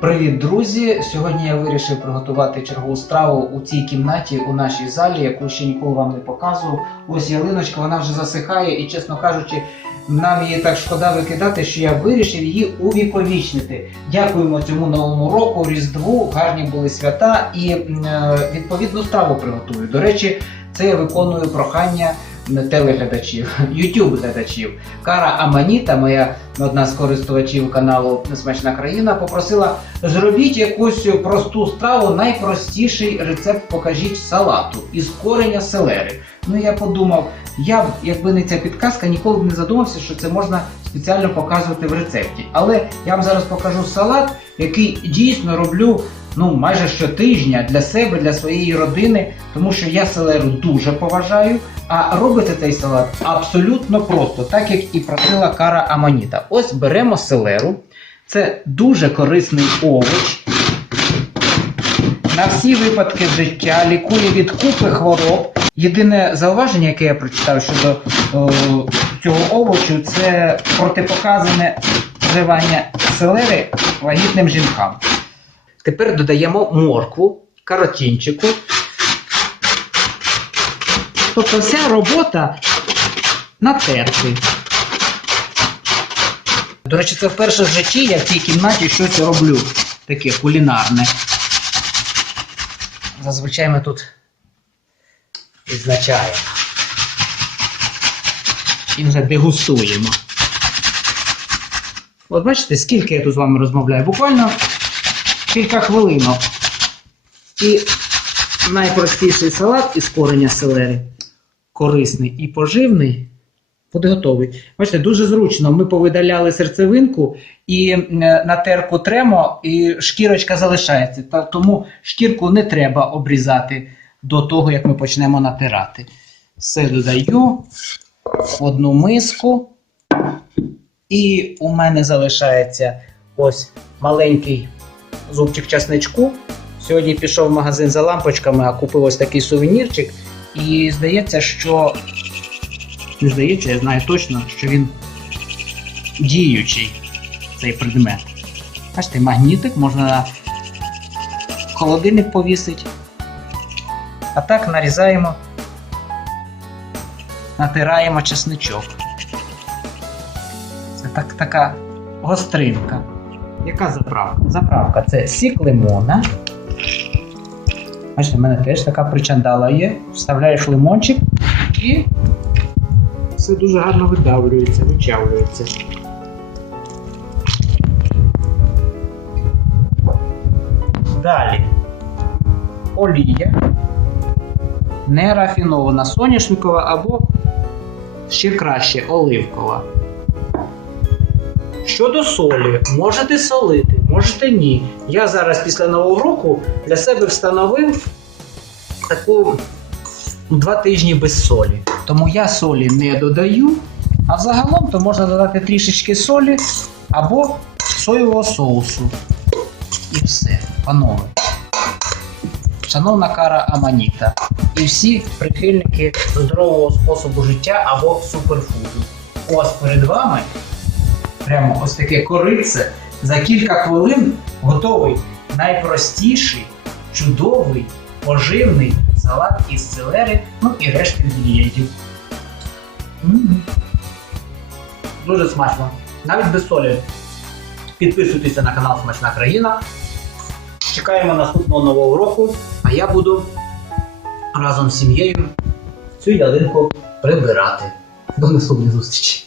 Привіт, друзі! Сьогодні я вирішив приготувати чергову страву у цій кімнаті у нашій залі, яку ще ніколи вам не показував. Ось ялиночка, вона вже засихає, і, чесно кажучи, нам її так шкода викидати, що я вирішив її увіковічнити. Дякуємо цьому новому року, Різдву, гарні були свята і е, відповідну страву приготую. До речі, це я виконую прохання телеглядачів, youtube глядачів. Кара Аманіта, моя одна з користувачів каналу Смачна країна, попросила зробіть якусь просту страву, найпростіший рецепт покажіть салату із кореня селери. Ну я подумав, я б, якби не ця підказка, ніколи б не задумався, що це можна спеціально показувати в рецепті. Але я вам зараз покажу салат, який дійсно роблю ну майже щотижня для себе, для своєї родини, тому що я селеру дуже поважаю. А робити цей салат абсолютно просто, так як і просила кара Аманіта. Ось беремо селеру. Це дуже корисний овоч. На всі випадки життя лікує від купи хвороб. Єдине зауваження, яке я прочитав щодо о, цього овочу, це протипоказане вживання селери вагітним жінкам. Тепер додаємо моркву, каротінчику. Тобто вся робота натерти. До речі, це вперше в житті я в цій кімнаті щось роблю таке кулінарне. Зазвичай ми тут відзначаємо. І вже дегустуємо. От бачите, скільки я тут з вами розмовляю? Буквально кілька хвилинок. І найпростіший салат із кореня селери, корисний і поживний, буде готовий. Бачите, дуже зручно. Ми повидаляли серцевинку і е, на терку тремо, і шкірочка залишається. Тому шкірку не треба обрізати до того, як ми почнемо натирати. Все додаю одну миску. І у мене залишається ось маленький зубчик часничку. Сьогодні пішов в магазин за лампочками, а купив ось такий сувенірчик. І здається, що. Не здається, я знаю точно, що він діючий, цей предмет. Бачите, магнітик можна на холодильник повісити. А так нарізаємо, натираємо чесничок. Це так, така гостринка. Яка заправка? Заправка це сік лимона. Бачите, в мене теж така причандала є. Вставляєш лимончик і все дуже гарно видавлюється, вичавлюється. Далі олія нерафінована соняшникова або ще краще оливкова. Два солі, можете солити, можете ні. Я зараз після нового року для себе встановив таку два тижні без солі. Тому я солі не додаю. А взагалом то можна додати трішечки солі або соєвого соусу. І все, панове. Шановна кара Аманіта. І всі прихильники здорового способу життя або суперфуду. Ось перед вами прямо ось таке корице. За кілька хвилин готовий найпростіший, чудовий, поживний салат із селери, ну і решти інгредієнтів. Дуже смачно. Навіть без солі. Підписуйтеся на канал Смачна країна. Чекаємо наступного нового року, а я буду разом з сім'єю цю ялинку прибирати. До наступної зустрічі!